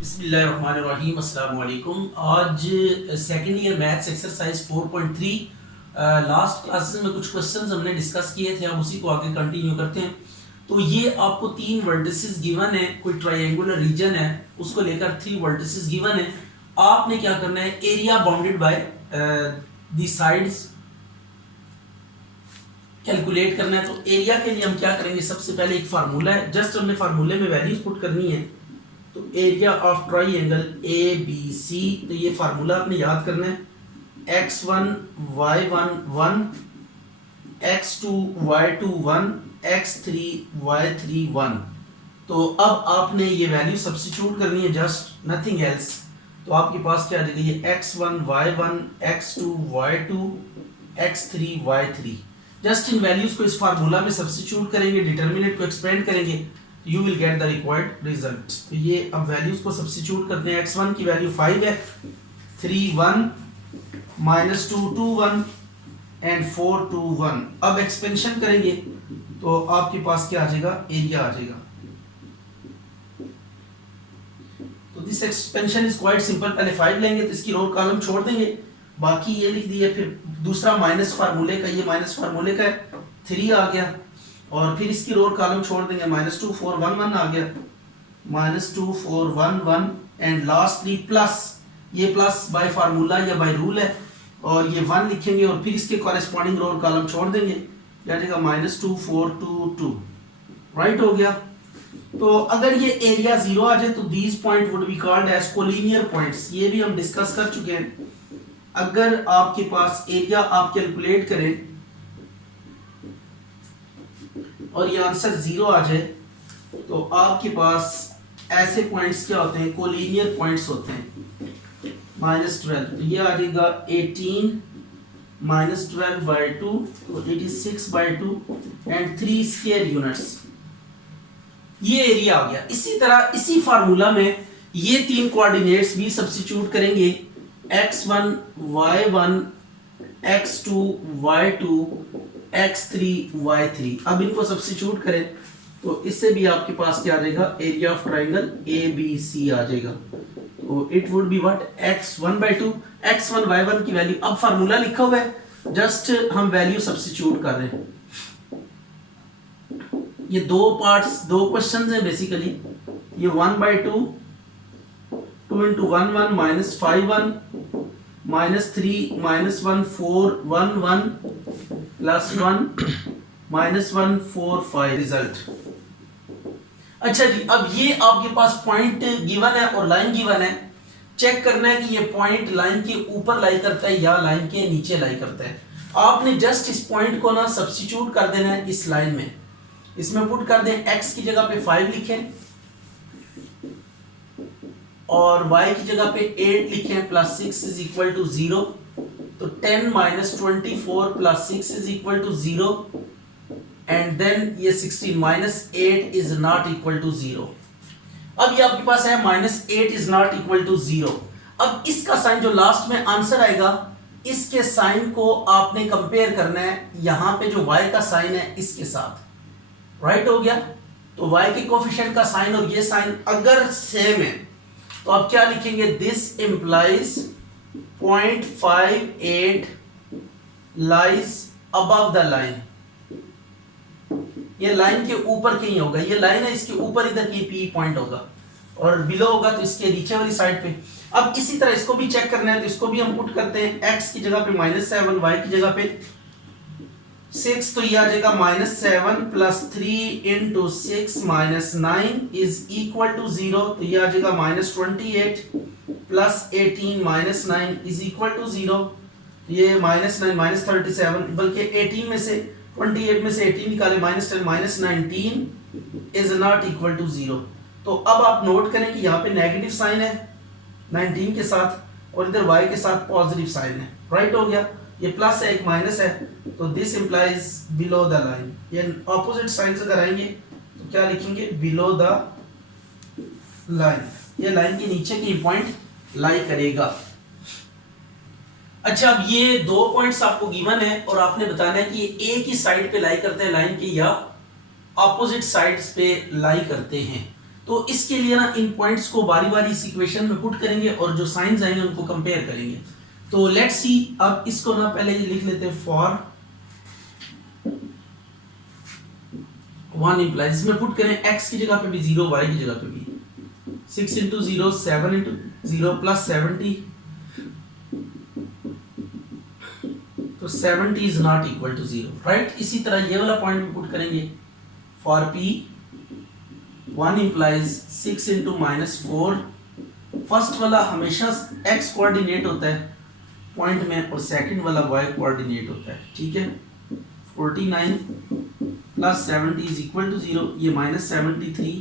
बिस्मिल्लाहिर्रहमानिर्रहीम अस्सलाम वालेकुम। आज second year maths exercise 4.3 last classes में कुछ क्वेश्चंस हमने डिस्कस किए थे, हम उसी को आगे कंटिन्यू करते हैं। तो ये आपको तीन वर्टिसेस गिवन है, कोई ट्रायंगुलर रीजन है, उसको लेकर थ्री वर्टिसेस गिवन है। आपने क्या करना है, area bounded by the sides calculate करना है। तो एरिया के लिए हम क्या करेंगे, सबसे पहले एक फार्मूला है, जस्ट हमने फार्मूले में वैल्यूज पुट करनी है। तो area of triangle A B C, तो ये फार्मूला आपने याद करना है, x1 y1 1, x2 y2 1, x3 y3 1। तो अब आपने ये वैल्यू सब्स्टिट्यूट करनी है, जस्ट नथिंग एल्स। तो आपके पास क्या आ जाएगा, ये x1 y1, x2 y2, x3 y3। Just in values को इस फार्मूला में सब्स्टिट्यूट करेंगे, डिटर्मिनेंट को एक्सपेंड करेंगे, you will get the required result. तो ये अब वैल्यूज को सब्स्टिट्यूट करते हैं। x1 की वैल्यू 5 है, 3 1, -2 2 1 एंड 4 2 1। अब एक्सपेंशन करेंगे तो आपके पास क्या आ जाएगा, एरिया आ जाएगा। तो this expansion is quite simple. पहले 5 लेंगे तो इसकी रो कॉलम छोड़ देंगे, बाकी ये लिख दिया। फिर दूसरा माइनस फार्मूले का, ये माइनस फार्मूले का है, 3 आ गया। और फिर इसकी रो कॉलम छोड़ देंगे, -2 4 1 1 आ गया, -2 4 1 1 एंड लास्टली प्लस, ये प्लस बाय फार्मूला या बाय रूल है, और ये 1 लिखेंगे और फिर इसके कॉरेस्पॉन्डिंग रो कॉलम छोड़ देंगे, क्या जाएगा -2 4 2 2। राइट हो गया। तो अगर ये एरिया 0 आ जाए तो these point would be called as collinear points. ये भी हम डिस्कस कर चुके हैं। अगर आपके पास एरिया आप कैलकुलेट करें और ये आंसर 0 आ जाए तो आपके पास ऐसे पॉइंट्स क्या होते हैं, कोलिनियर पॉइंट्स होते हैं। -12, तो ये आ जाएगा 18 -12/2, तो 86/2 एंड 3 स्क्वायर यूनिट्स। ये एरिया आ गया। इसी तरह इसी फार्मूला में ये तीन कोऑर्डिनेट्स भी सब्स्टिट्यूट करेंगे, x1 y1, x2 y2, x3 y3। अब इनको सब्स्टिट्यूट करें तो इससे भी आपके पास क्या आ जाएगा, area of triangle A B C आ जाएगा। तो it would be what, x1/2, x1 y1 की वैल्यू, अब फार्मूला लिखा हुआ है, जस्ट हम वैल्यू सब्स्टिट्यूट कर रहे हैं। ये दो पार्ट्स, दो क्वेश्चंस हैं बेसिकली। ये 1/2, 2 × 1 1 -5 1, -3 -1 4 1 1 +1 -1 4 5 रिजल्ट। अच्छा जी, अब ये आपके पास पॉइंट गिवन है और लाइन गिवन है। चेक करना है कि ये पॉइंट लाइन के ऊपर लाई करता है या लाइन के नीचे लाई करता है। आपने जस्ट इस पॉइंट को ना सब्स्टिट्यूट कर देना है इस लाइन में। इसमें पुट कर दें, x की जगह पे 5 लिखें और y की जगह पे 8 लिखें, +6 = 0। तो 10 - 24 +6 = 0 एंड देन ये 16 -8 इज नॉट इक्वल टू 0। अब ये आपके पास है -8 इज नॉट इक्वल टू 0। अब इसका साइन जो लास्ट में आंसर आएगा, इसके साइन को आपने कंपेयर करना है यहां पे जो y का साइन है इसके साथ। राइट हो गया। तो y के कोफिशिएंट का साइन और ये साइन अगर सेम है तो आप क्या लिखेंगे, this implies 0.58 lies above the line. ये लाइन के ऊपर कहीं होगा, ये लाइन है इसके ऊपर, इधर ये पी पॉइंट होगा, और बिलो होगा तो इसके नीचे वाली साइड पे। अब इसी तरह इसको भी चेक करना है, तो इसको भी हम पुट करते हैं, x की जगह पे -7, y की जगह पे 6, तो ये आ जाएगा -7 + 3 × 6 -9 इज इक्वल टू 0। तो ये आ जाएगा -28 + 18 -9 इज इक्वल टू 0। ये -9 -37, बल्कि 18 में से 28 में से 18 निकाले, -10 -19 इज नॉट इक्वल टू 0। तो अब आप नोट करें कि यहाँ पे नेगेटिव साइन है 19 के साथ और इधर y के साथ पॉजिटिव साइन है। राइट हो गया। ये प्लस है, एक माइनस है, तो this implies below the line. ये ऑपोजिट साइंस अगर आएंगे तो क्या लिखेंगे, बिलो द लाइन। ये लाइन के नीचे की पॉइंट लाई करेगा। अच्छा, अब ये दो पॉइंट्स आपको गिवन है और आपने बताना है कि ये एक ही साइड पे लाई करते हैं लाइन की या ऑपोजिट साइड्स पे लाई करते हैं। तो इसके लिए ना इन पॉइंट्स को बारी बारी इस इक्वेशन में पुट करेंगे और जो साइंस आएंगे उनको कंपेयर करेंगे। तो लेट्स सी, अब इसको ना पहले ये लिख लेते हैं फॉर 1 इम्प्लाइज, इसमें पुट करें x की जगह पे भी 0, y की जगह पे भी 6 इंटू 0 7 इंटू 0 प्लस 70, तो 70 is not equal to 0, right. इसी तरह ये वाला पॉइंट भी पुट करेंगे for p 1 implies 6 into -4, first वाला हमेशा x कोऑर्डिनेट होता है पॉइंट में और सेकंड वाला y कोऑर्डिनेट होता है, ठीक है। 49 प्लस 70 इज इक्वल टू 0, ये -73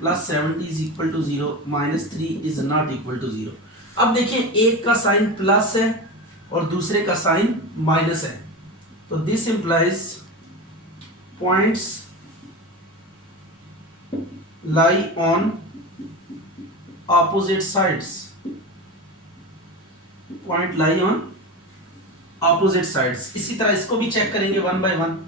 plus 70 is equal to 0, -3 is not equal to 0। अब देखिए एक का साइन प्लस है और दूसरे का साइन माइनस है, तो this implies points lie on opposite sides, point lie on opposite sides। इसी तरह इसको भी चेक करेंगे 1 by 1।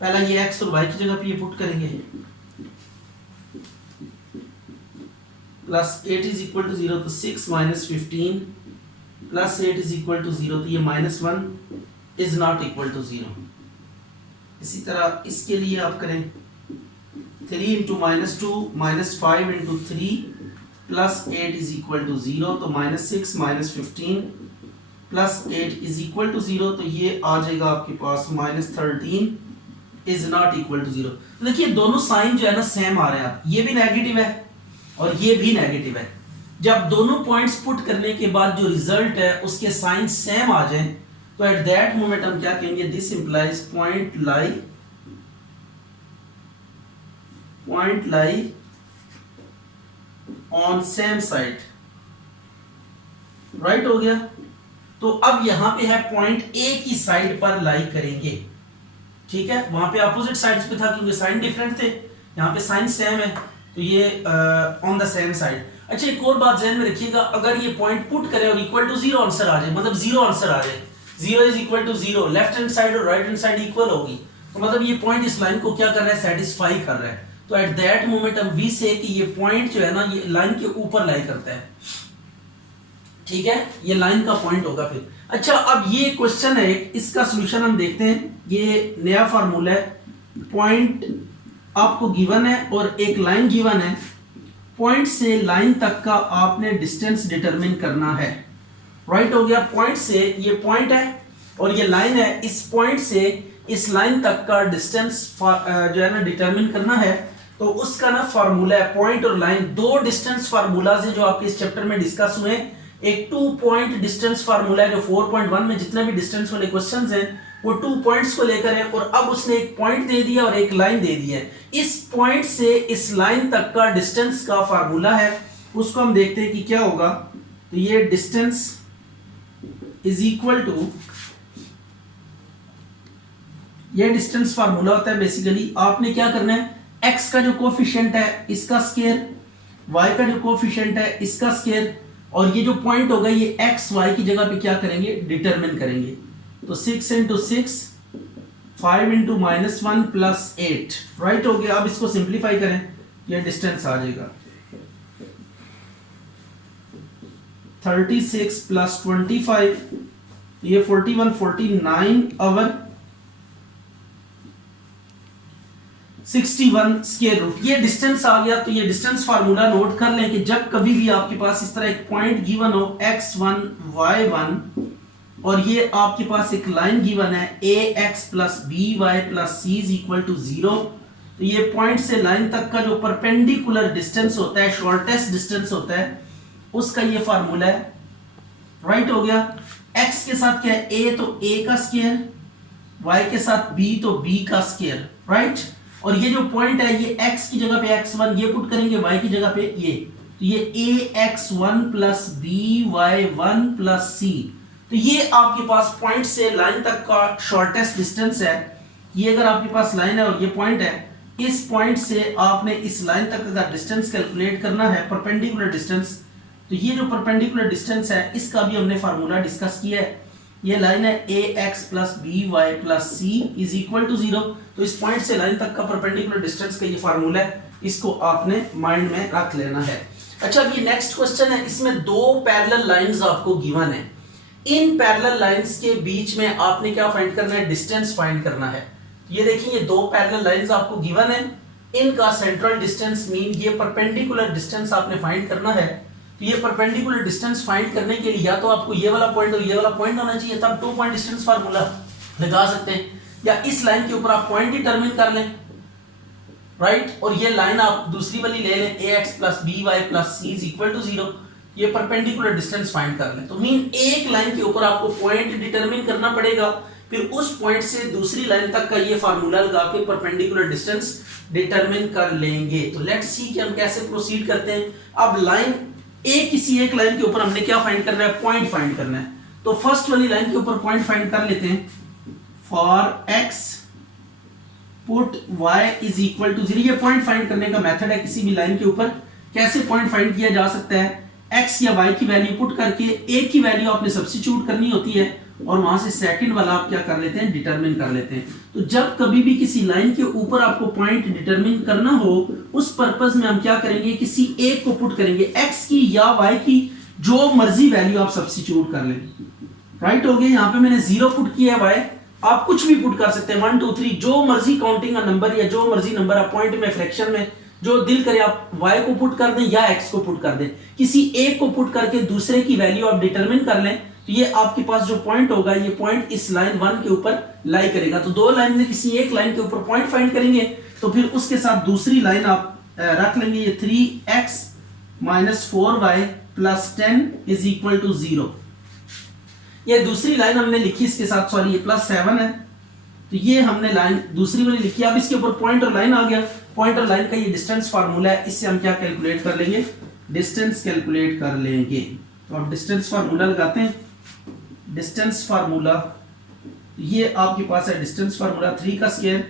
पहला ये x और y की जगह पे ये पुट करेंगे, प्लस 8 इज इक्वल टू 0, तो 6 minus 15 plus 8 is equal to 0, तो ये -1 इज नॉट इक्वल टू 0। इसी तरह इसके लिए आप करें 3 into -2 -5 into 3 plus 8 is equal to 0, तो -6 -15 प्लस 8 इज इक्वल टू 0, तो ये आ जाएगा आपके पास -13 इज नॉट इक्वल टू 0। तो देखिए दोनों साइन जो है ना सेम आ रहे हैं, आप ये भी नेगेटिव है और ये भी नेगेटिव है। जब दोनों पॉइंट्स पुट करने के बाद जो रिजल्ट है उसके साइन सेम आ जाए, तो एट दैट मोमेंट हम क्या कहेंगे, this implies point lie on same side, right हो गया। तो अब यहां पे है पॉइंट ए की साइड पर लाई करेंगे, ठीक है। वहां पे अपोजिट साइड्स पे था क्योंकि साइन डिफरेंट थे, यहां पे साइन सेम है, तो ये ऑन द सेम साइड। अच्छा एक और बात ध्यान में रखिएगा, अगर ये पॉइंट पुट करें और इक्वल टू 0 आंसर आ जाए, मतलब 0 आंसर आ जाए, 0 is equal to 0, left hand side और राइट हैंड साइड इक्वल होगी, तो मतलब ये पॉइंट इस लाइन को क्या कर रहा है, सेटिस्फाई कर रहा है। तो एट दैट मोमेंट हम वी से कि ये पॉइंट जो है ना ये लाइन के ऊपर लाई करता है, ठीक है, ये लाइन का पॉइंट होगा फिर। अच्छा अब ये क्वेश्चन है, इसका सॉल्यूशन हम देखते हैं। ये नया फार्मूला है, पॉइंट आपको गिवन है और एक लाइन गिवन है, पॉइंट से लाइन तक का आपने डिस्टेंस डिटरमिन करना है, राइट हो गया। पॉइंट से ये पॉइंट है और ये लाइन है, इस पॉइंट से इस लाइन तक का डिस्टेंस जो है ना डिटरमिन करना है। तो उसका ना फार्मूला है, पॉइंट और लाइन दो डिस्टेंस फार्मूला है जो आपके इस चैप्टर में डिस्कस हुए। एक 2 पॉइंट डिस्टेंस फार्मूला है जो 4.1 में जितने भी डिस्टेंस वाले क्वेश्चंस हैं वो 2 पॉइंट्स को लेकर है, और अब उसने एक पॉइंट दे दिया और एक लाइन दे दी है। इस पॉइंट से इस लाइन तक का डिस्टेंस का फार्मूला है, उसको हम देखते हैं कि क्या होगा। तो ये डिस्टेंस इज इक्वल टू, ये डिस्टेंस फार्मूला होता है बेसिकली। आपने क्या करना है, x का जो कोफिशिएंट है इसका स्क्वायर, y का जो कोफिशिएंट है इसका स्क्वायर, और ये जो पॉइंट होगा ये x y की जगह पे क्या करेंगे, डिटरमिन करेंगे। तो 6 इंटू 6 5 इंटू -1 प्लस 8, राइट हो गया। अब इसको सिंप्लीफाई करें, ये डिस्टेंस आ जाएगा 36 प्लस 25, ये 41 49 और 61 स्क्वायर रूट, ये डिस्टेंस आ गया। तो ये डिस्टेंस फार्मूला नोट कर लें कि जब कभी भी आपके पास इस तरह एक पॉइंट गिवन हो x1 y1 और ये आपके पास एक लाइन गिवन है ax plus by plus c is equal to 0, तो ये पॉइंट से लाइन तक का जो परपेंडिकुलर डिस्टेंस होता है, शॉर्टेस्ट डिस्टेंस होता है, उसका ये फार्मूला है, राइट हो गया। x के साथ क्या है, a तो a का स्क्वायर, y के साथ b तो b का स्क्वायर, राइट। और ये जो पॉइंट है ये x की जगह पे x1 ये पुट करेंगे, y की जगह पे ये, तो ये ax1 plus by1 plus c, तो ये आपके पास पॉइंट से लाइन तक का शॉर्टेस्ट डिस्टेंस है। ये अगर आपके पास लाइन है और ये पॉइंट है, इस पॉइंट से आपने इस लाइन तक का डिस्टेंस कैलकुलेट करना है, परपेंडिकुलर डिस्टेंस। तो ये जो परपेंडिकुलर डिस्टेंस है इसका भी हमने फार्मूला डिस्कस किया है। ये लाइन है A X plus B Y plus C is equal to 0। तो इस पॉइंट से लाइन तक का परपेंडिकुलर डिस्टेंस का ये फार्मूला है, इसको आपने माइंड में रख लेना है। अच्छा, अब ये नेक्स्ट क्वेश्चन है, इसमें दो पैरेलल लाइंस आपको गिवन है। इन पैरेलल लाइंस के बीच में आपने क्या फाइंड करना है, डिस्टेंस फाइंड करना है। ये देखिए, ये दो पैरेलल लाइंस आपको गिवन है, इनका सेंट्रल डिस्टेंस मीन ये परपेंडिकुलर डिस्टेंस आपने फाइंड करना है। तो ये परपेंडिकुलर डिस्टेंस फाइंड करने के लिए या तो आपको ये वाला पॉइंट और ये वाला पॉइंट होना चाहिए, तब 2 पॉइंट डिस्टेंस फार्मूला लगा सकते हैं, या इस लाइन के ऊपर आप पॉइंट डिटरमिन कर लें, राइट। और ये लाइन आप दूसरी वाली ले लें, A X plus B Y plus C is equal to 0, ये परपेंडिकुलर डिस्टेंस फाइंड कर लें। तो मीन एक लाइन के ऊपर आपको पॉइंट डिटरमिन करना पड़ेगा, फिर उस पॉइंट से दूसरी लाइन तक का ये फार्मूला लगा के परपेंडिकुलर डिस्टेंस डिटरमिन कर लेंगे। तो लेट्स सी कि हम कैसे प्रोसीड करते हैं। अब लाइन किसी एक लाइन के ऊपर हमने क्या फाइंड करना है, पॉइंट फाइंड करना है। तो फर्स्ट वाली लाइन के ऊपर पॉइंट फाइंड कर लेते हैं। For x put y is equal to 0, ये पॉइंट फाइंड करने का मेथड है। किसी भी लाइन के ऊपर कैसे पॉइंट फाइंड किया जा सकता है, x या y की वैल्यू पुट करके एक की वैल्यू आपने सब्स्टिट्यूट करनी होती है, और वहां से सेकंड वाला आप क्या कर लेते हैं, डिटरमिन कर लेते हैं। तो जब कभी भी किसी लाइन के ऊपर आपको पॉइंट डिटरमिन करना हो, उस पर्पस में हम क्या करेंगे, किसी एक को पुट करेंगे, x की या y की जो मर्जी वैल्यू आप सब्स्टिट्यूट कर लें, राइट हो गया। यहाँ पे मैंने 0 पुट किया है, y आप कुछ भी पुट कर सकते हैं, 1 2 3 जो मर्जी काउंटिंग का नंबर या जो मर्जी नंबर आप पॉइंट में, फ्रैक्शन में जो दिल करे आप y को पुट कर दें या x को पुट कर दें। किसी एक को पुट करके दूसरे की वैल्यू आप डिटरमिन कर लें, तो ये आपके पास जो पॉइंट होगा, ये पॉइंट इस लाइन 1 के ऊपर लाई करेगा। तो दो लाइन में किसी एक लाइन के ऊपर पॉइंट फाइंड करेंगे, तो फिर उसके साथ दूसरी लाइन आप रख लेंगे, ये 3x minus 4y plus 10 is equal to 0। ये दूसरी लाइन हमने लिखी इसके साथ, सॉरी ये प्लस 7 है, तो ये हमने लाइन दूसरी वाली लिखी। अब इसके ऊपर पॉइंट और लाइन आ गया, पॉइंट और लाइन का ये डिस्टेंस फार्मूला है, इससे हम क्या कैलकुलेट कर लेंगे, डिस्टेंस कैलकुलेट कर लेंगे। तो आप डिस्टेंस फार्मूला लगाते हैं, डिस्टेंस फार्मूला ये आपके पास है, डिस्टेंस फार्मूला 3 का स्क्वायर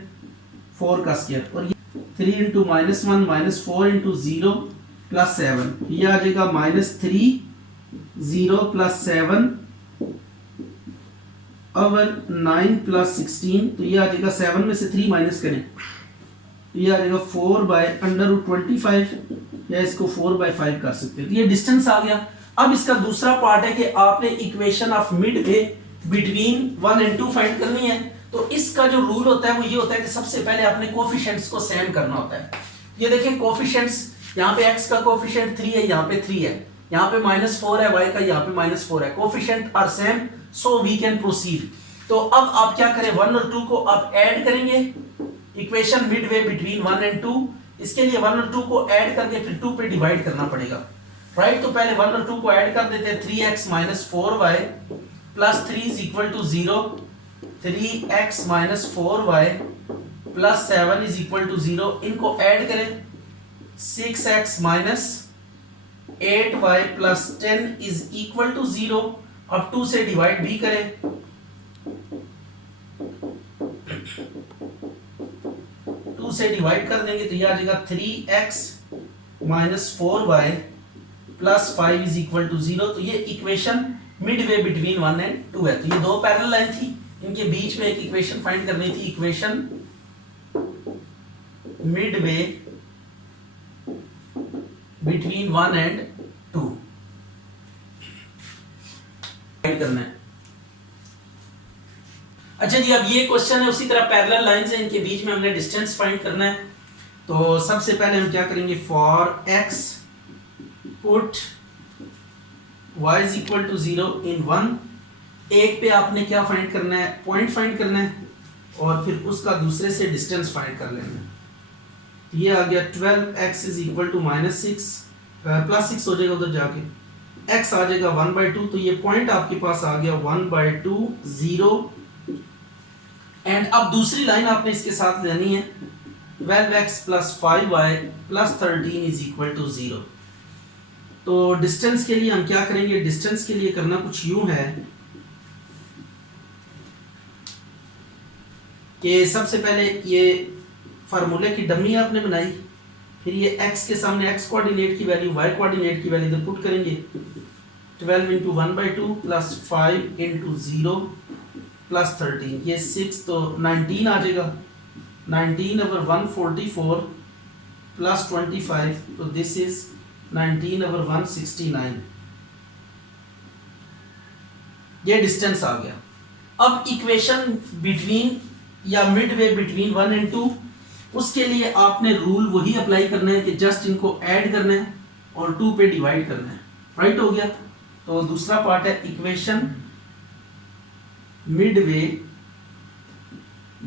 4 का स्क्वायर, और ये 3 इंटू -1 माइनस 4 इंटू 0 प्लस 7, ये आ जाएगा -3 0 प्लस 7 और 9 प्लस 16, तो ये आ जाएगा 7 में से 3 माइनस करें, तो ये आ जाएगा 4/√25, या इसको 4/5 कर सकते हैं। तो ये डिस्टेंस आ गया। अब इसका दूसरा पार्ट है कि आपने equation of mid way between 1 and 2 find करनी है। तो इसका जो रूल होता है वो ये होता है कि सबसे पहले आपने कोफिशिएंट्स को सेम करना होता है। ये देखें कोफिशिएंट्स, यहाँ पे x का कोफिशिएंट 3 है, यहाँ पे 3 है, यहाँ पे -4 है, y का यहाँ पे -4 है, coefficient are same, so we can proceed. तो अब आप क्या करें, 1 और 2 को आप ऐड करेंगे, equation mid way between 1 and 2, इसके लिए 1 और 2 को ऐड करके फिर 2 पे डिवाइड करना पड़ेगा, राइट। तो पहले 1 और 2 को ऐड कर देते हैं, 3x minus 4y plus 3 is equal to 0, 3x minus 4y plus 7 is equal to 0, इनको ऐड करें, 6x minus 8y plus 10 is equal to 0। अब 2 से डिवाइड भी करें, 2 से डिवाइड कर देंगे तो ये आ जाएगा 3x minus 4y plus 5 is equal to 0। तो ये equation mid way between 1 and 2 है। तो ये दो पैरेलल लाइन थी, इनके बीच में एक इक्वेशन फाइंड करनी थी, equation mid way between 1 and 2 find करना है। अच्छा जी, अब ये क्वेश्चन है उसी तरह पैरेलल लाइंस हैं, इनके बीच में हमने डिस्टेंस फाइंड करना है। तो सबसे पहले हम क्या करेंगे, for x put y is equal to 0 in 1, एक पे आपने क्या फाइंड करना है, पॉइंट फाइंड करना है, और फिर उसका दूसरे से डिस्टेंस फाइंड कर लेना है। ये आ गया 12x is equal to -6 plus 6 हो जाएगा उधर जाके, x आ जाएगा 1/2, तो ये पॉइंट आपके पास आ गया 1/2 0। एंड अब दूसरी लाइन आपने इसके साथ लेनी है, 12x plus 5y plus 13 is equal to 0। तो डिस्टेंस के लिए हम क्या करेंगे, डिस्टेंस के लिए करना कुछ यूं है कि सबसे पहले ये फार्मूले की डमी आपने बनाई, फिर ये x के सामने x कोऑर्डिनेट की वैल्यू y कोऑर्डिनेट की वैल्यू इधर पुट करेंगे, 12 इंटू 1/2 प्लस 5 इंटू 0 प्लस 13, ये 6 तो 19 आ जाएगा। 19 over 144 प्लस 25, तो दिस इज 19 over 169। ये डिस्टेंस आ गया। अब इक्वेशन बिटवीन या मिड वे बिटवीन 1 एंड 2, उसके लिए आपने रूल वही अप्लाई करना है कि जस्ट इनको ऐड करना है और 2 पे डिवाइड करना है। राइट हो गया। तो दूसरा पार्ट है equation mid way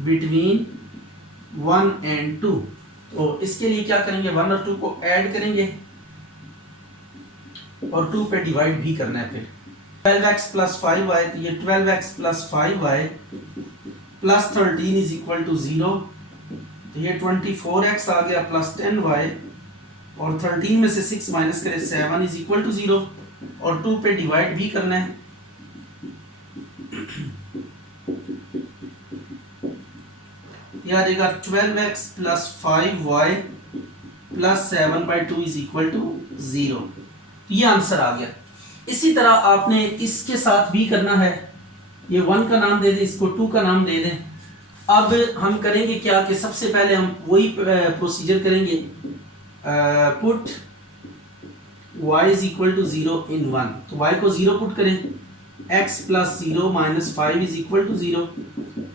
between 1 and 2। तो इसके लिए क्या करेंगे, 1 और 2 को ऐड करेंगे और 2 पे डिवाइड भी करना है। फिर 12x प्लस 5y, तो ये 12x plus 5y plus 13 is equal to 0, तो ये 24x आ गया प्लस 10y, और 13 में से 6 माइनस करें 7 इज इक्वल टू 0, और 2 पे डिवाइड भी करना है। यह आ जाएगा 12x plus 5y plus 7/2 is equal to 0। ये आंसर आ गया। इसी तरह आपने इसके साथ भी करना है। ये 1 का नाम दे दें, इसको 2 का नाम दे दें। अब हम करेंगे क्या कि सबसे पहले हम वही प्रोसीजर करेंगे, put y is equal to 0 in 1, तो y को 0 पुट करें, x plus 0 minus 5 is equal to 0।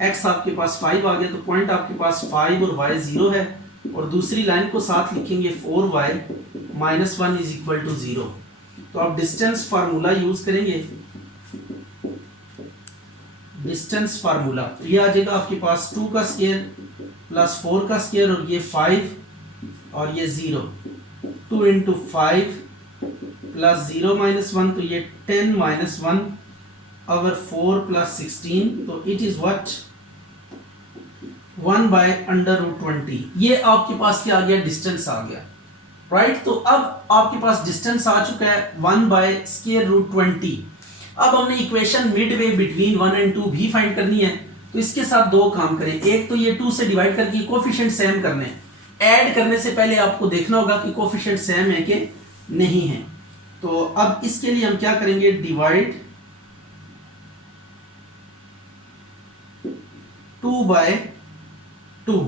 x आपके पास 5 आ गया, तो पॉइंट आपके पास 5 और y 0 है, और दूसरी लाइन को साथ लिखेंगे 4y minus 1 is equal to 0। तो आप डिस्टेंस फार्मूला यूज करेंगे, डिस्टेंस फार्मूला, तो ये आ जाएगा आपके पास 2 का स्क्वायर प्लस 4 का स्क्वायर, और ये 5 और ये 0, 2 इंटू 5 प्लस 0 माइनस 1, तो ये 10 माइनस 1 over 4 plus 16, तो इट इज व्हाट 1 by √20। ये आपके पास क्या आ गया, डिस्टेंस आ गया। राइट, तो अब आपके पास डिस्टेंस आ चुका है 1 by √20। अब हमने equation mid way between 1 and 2 भी फाइंड करनी है, तो इसके साथ दो काम करें। एक तो ये 2 से डिवाइड करके कोफिशिएंट सेम करने हैं। ऐड करने से पहले आपको देखना होगा कि कोफिशिएंट सेम है कि नहीं है। तो अब इसके लिए हम क्या करेंगे, डिवाइड 2 by 2,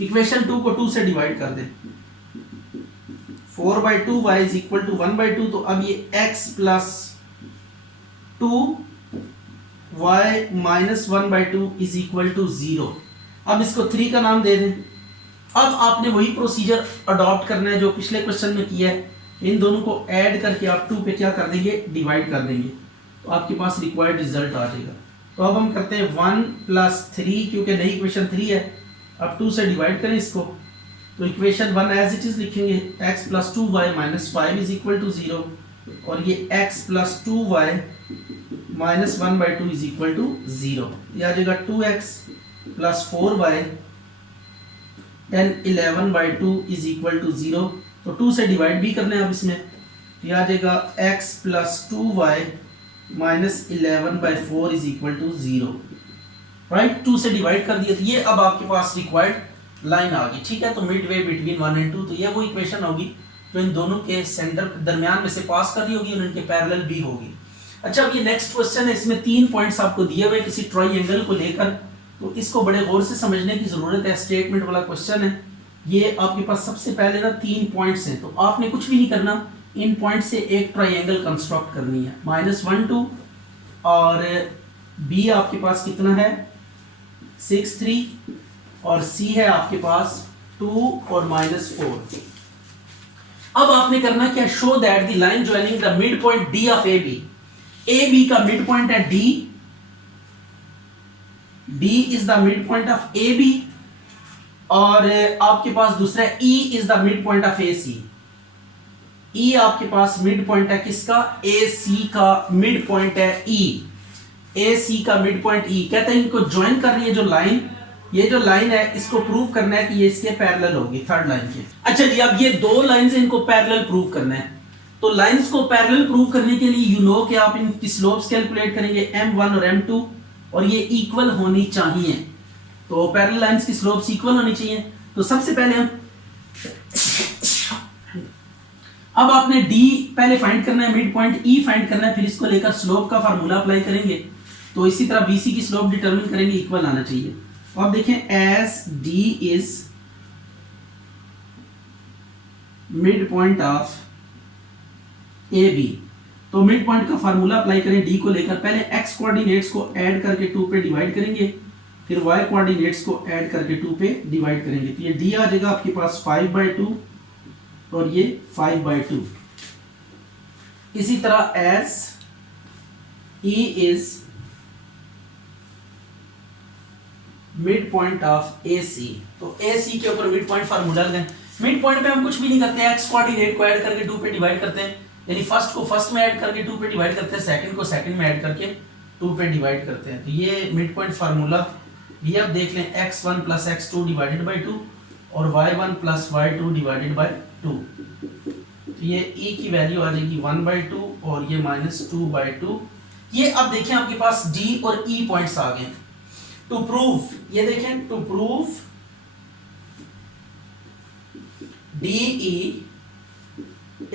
इक्वेशन 2 को 2 से डिवाइड कर दें, 4/2 y इज इक्वल टू 1/2, तो अब ये x plus 2y minus 1/2 is equal to 0। अब इसको 3 का नाम दे दें। अब आपने वही प्रोसीजर अडॉप्ट करना है जो पिछले क्वेश्चन में किया है। इन दोनों को ऐड करके आप 2 पे क्या कर देंगे, डिवाइड कर देंगे, तो आपके पास रिक्वायर्ड रिजल्ट आ जाएगा। तो अब हम करते हैं 1 प्लस 3, क्योंकि नई इक्वेशन 3 है। अब 2 से डिवाइड करें इसको, तो इक्वेशन 1 एज इट इज लिखेंगे, x plus 2y minus 5 is equal to 0, और ये x plus 2y minus 1/2 is equal to 0। ये आ जाएगा 2x plus 4y 10 11/2 is equal to 0। तो 2 से डिवाइड भी करना है अब इसमें, तो ये आ जाएगा x plus 2y minus 11/4 is equal to 0। Right, 2 से डिवाइड कर दिया, तो ये अब आपके पास रिक्वायर्ड लाइन आ गई। ठीक है, तो मिड वे बिटवीन 1 एंड 2, तो ये वो इक्वेशन होगी जो इन दोनों के सेंटर दरमियान में से पास कर रही होगी और इनके पैरेलल भी होगी। अच्छा, अब ये नेक्स्ट क्वेश्चन है, इसमें 3 पॉइंट्स आपको दिए हुए किसी ट्रायंगल को लेकर, तो इसको बड़े गौर से समझने की जरूरत है। स्टेटमेंट वाला क्वेश्चन है ये। आपके पास सबसे पहले ना 3 पॉइंट्स हैं, तो आपने कुछ भी नहीं करना, इन पॉइंट से एक ट्रायंगल कंस्ट्रक्ट करनी है। -1 2, और बी आपके पास कितना है 6 3, और सी है आपके पास 2 और -4। अब आपने करना क्या, show that the line joining the mid point D of A B का मिड पॉइंट है D, D is the mid point of A B, और आपके पास दूसरा E is the mid point of A C. E आपके पास mid point है किसका, ए सी का मिड पॉइंट है ई, ए सी का मिड पॉइंट ई। कहते हैं इनको ज्वाइन कर रही है जो लाइन, ये जो लाइन है इसको प्रूव करना है कि ये इसके पैरेलल होगी, थर्ड लाइन के। अच्छा जी, अब ये 2 लाइंस हैं, इनको पैरेलल प्रूव करना है। तो लाइंस को पैरेलल प्रूव करने के लिए यू नो कि आप इनकी स्लोप्स कैलकुलेट करेंगे m1 और m2, और ये इक्वल होनी चाहिए। तो पैरेलल लाइंस की स्लोप्स इक्वल होनी चाहिए। तो सबसे पहले हम अब आपने डी पहले फाइंड करना है, मिड पॉइंट ई फाइंड करना है, फिर इसको लेकर स्लोप का फार्मूला अप्लाई करेंगे। तो इसी तरह बीसी की स्लोप डिटरमिन करेंगे, इक्वल आना चाहिए। तो अब देखें as D is mid point of A B, तो मिड पॉइंट का फार्मूला अप्लाई करें डी को लेकर। पहले एक्स कोऑर्डिनेट्स को ऐड करके 2 पे डिवाइड करेंगे, फिर वाई कोऑर्डिनेट्स को ऐड करके 2 पे डिवाइड करेंगे। तो ये डी आ जाएगा आपके पास 5/2 और ये 5/2। इसी तरह as E is mid point of A C, तो ए सी के ऊपर मिड पॉइंट फार्मूला लगाएं। मिड पॉइंट पे हम कुछ भी नहीं करते हैं, एक्स कोऑर्डिनेट को ऐड करके 2 पे डिवाइड करते हैं, यानी फर्स्ट को फर्स्ट में ऐड करके 2 पे डिवाइड करते हैं, सेकंड को सेकंड में ऐड करके 2 पे डिवाइड करते हैं। तो ये मिड पॉइंट फार्मूला भी आप देख लें, x1 + x2 डिवाइडेड बाई 2 और y1 + y2 डिवाइडेड बाई 2। तो ये e की वैल्यू आ जाएगी 1/2 और ये -2/2। ये अब देखें आपके पास d और e पॉइंट्स आ गए। टू प्रूव, ये देखें, to prove DE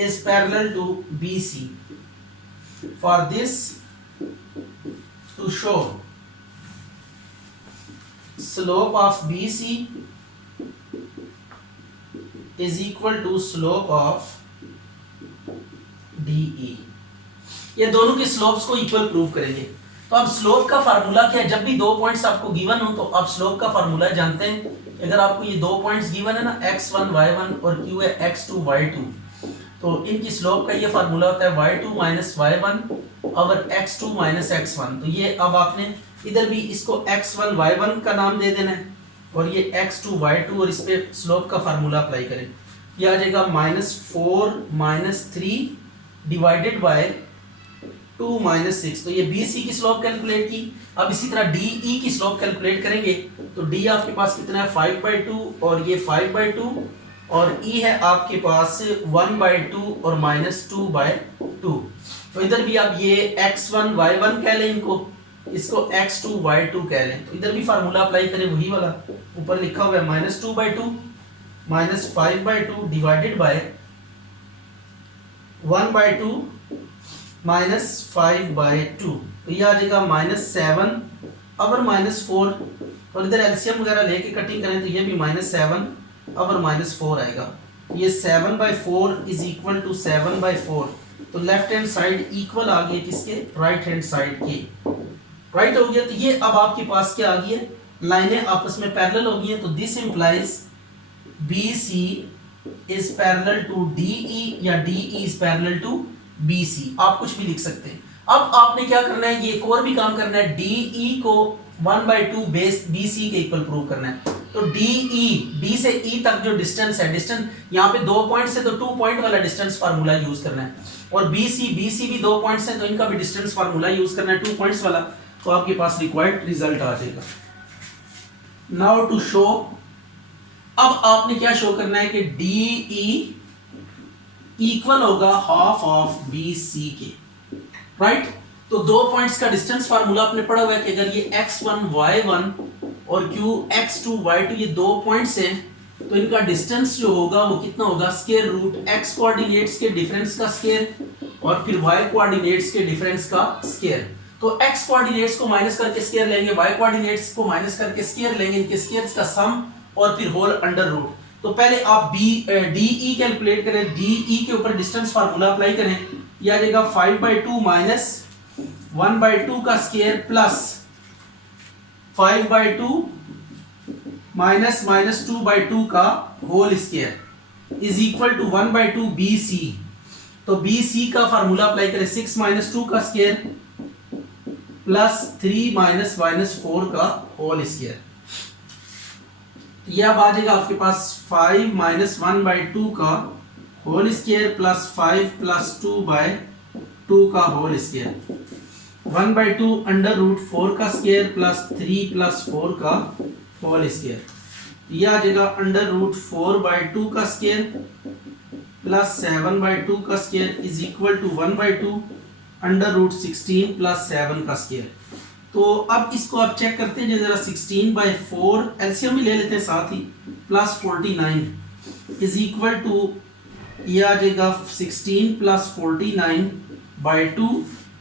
is parallel to BC. For this, to show slope of BC is equal to slope of DE. ये दोनों के स्लोप्स को इक्वल प्रूव करेंगे। तो अब स्लोप का फार्मूला क्या है? जब भी दो पॉइंट्स आपको गिवन हो तो आप स्लोप का फार्मूला जानते हैं। अगर आपको ये दो पॉइंट्स गिवन है ना, x1 y1 और q है x2 y2, तो इनकी स्लोप का ये फार्मूला होता है y2 - y1 और x2 - x1। तो ये अब आपने इधर भी इसको x1 y1 का नाम दे देना है और ये x2 y2 और इस पे स्लोप का फार्मूला अप्लाई करें। ये आ जाएगा -4 - 3 डिवाइडेड बाय 2 - 6। तो ये BC की स्लोप कैलकुलेट की। अब इसी तरह DE की स्लोप कैलकुलेट करेंगे। तो D आपके पास कितना है? 5/2 और ये 5/2 और E है आपके पास 1/2 और -2/2। तो इधर भी आप ये x1 y1 कह लें, इसको x2 y2 कह लें। तो इधर भी फार्मूला अप्लाई करें, वही वाला ऊपर लिखा हुआ है, -2/2 -5/2 डिवाइडेड बाय 1/2 -5/2। तो ये आ जाएगा -7 और -4 और इधर एलसीएम वगैरह लेके कटिंग करें तो ये भी -7 और -4 आएगा। ये 7/4 इज इक्वल टू 7/4। तो लेफ्ट हैंड साइड इक्वल आ गई किसके? राइट हैंड साइड की। राइट हो गया। तो ये अब आपके पास क्या आ गई है? लाइनें आपस में पैरेलल हो गई हैं। तो this implies BC is parallel to DE या DE is parallel to BC। आप कुछ भी लिख सकते हैं। अब आपने क्या करना है, ये एक और भी काम करना है, DE को 1/2 बेस BC के इक्वल प्रूव करना है। तो DE, D से E तक जो डिस्टेंस है, डिस्टेंस यहाँ पे 2 पॉइंट्स है तो 2 पॉइंट वाला डिस्टेंस फार्मूला यूज करना है। और BC भी 2 पॉइंट्स है तो इनका भी डिस्टेंस फार्मूला यूज करना है 2 पॉइंट्स वाला। तो आपके पास रिक्वायर्ड रिजल्ट आ जाएगा। नाउ टू शो, अब आपने क्या शो करना है कि DE इक्वल होगा हाफ ऑफ BC के। राइट। तो 2 पॉइंट्स का डिस्टेंस फार्मूला आपने पढ़ा हुआ है कि अगर ये x1 y1 और q x2 y2 ये 2 पॉइंट्स हैं तो इनका डिस्टेंस जो होगा वो कितना होगा? स्क्वायर रूट x कोऑर्डिनेट्स के डिफरेंस का स्क्वायर और फिर y कोऑर्डिनेट्स के डिफरेंस का स्क्वायर। तो x कोऑर्डिनेट्स को माइनस करके स्क्वायर लेंगे, y कोऑर्डिनेट्स को माइनस करके स्क्वायर लेंगे, इनके स्क्वायर्स का सम और फिर होल अंडर रूट। तो पहले आप DE कैलकुलेट करें, DE के ऊपर डिस्टेंस फार्मूला अप्लाई करें। यह आ जाएगा 5/2 माइनस 1/2 का स्क्वायर प्लस 5/2 माइनस -2/2 का whole square is equal to 1/2 BC। तो BC का फार्मूला अप्लाई करें, 6 - 2 का स्क्वायर प्लस 3 -4 का होल स्क्वायर। यह अब आ जाएगा आपके पास 5 - 1/2 का होल स्क्वायर प्लस 5 + 2/2 का होल स्क्वायर, 1/2 अंडर रूट 4 का स्क्वायर प्लस 3 + 4 का होल स्क्वायर। यह आ जाएगा अंडर रूट 4/2 का स्क्वायर प्लस 7/2 का square is equal to 1/2 under root 16 + 7 का स्क्वायर। तो अब इसको आप चेक करते हैं जरा, 16/4 एलसीएम भी ले लेते हैं साथ ही, प्लस 49 इज इक्वल टू ये आ जाएगा 16 प्लस 49 बाई 2।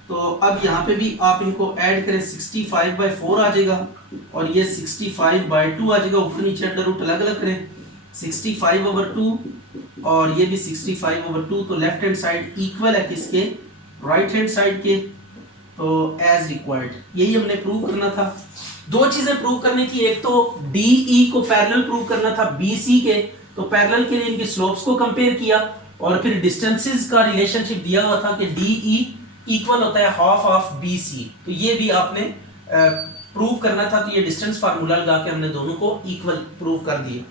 तो अब यहाँ पे भी आप इनको ऐड करें 65 बाई 4 आ जाएगा और ये 65 बाई 2 आ जाएगा। ऊपर नीचे अंडर रूट अलग अलग करें 65 ओवर 2 और ये भी 65 ओवर 2। तो लेफ्ट हैंड साइड इक्वल है किसके, राइट हैंड साइड के। तो एज रिक्वायर्ड यही हमने प्रूव करना था। दो चीजें प्रूव करनी थी, एक तो DE को पैरेलल प्रूव करना था BC के, तो पैरेलल के लिए इनके स्लोप्स को कंपेयर किया और फिर डिस्टेंसेस का रिलेशनशिप दिया हुआ था कि DE इक्वल होता है हाफ ऑफ BC। तो ये भी आपने प्रूव करना था। तो ये डिस्टेंस फार्मूला लगा के हमने दोनों को इक्वल प्रूव कर दिया।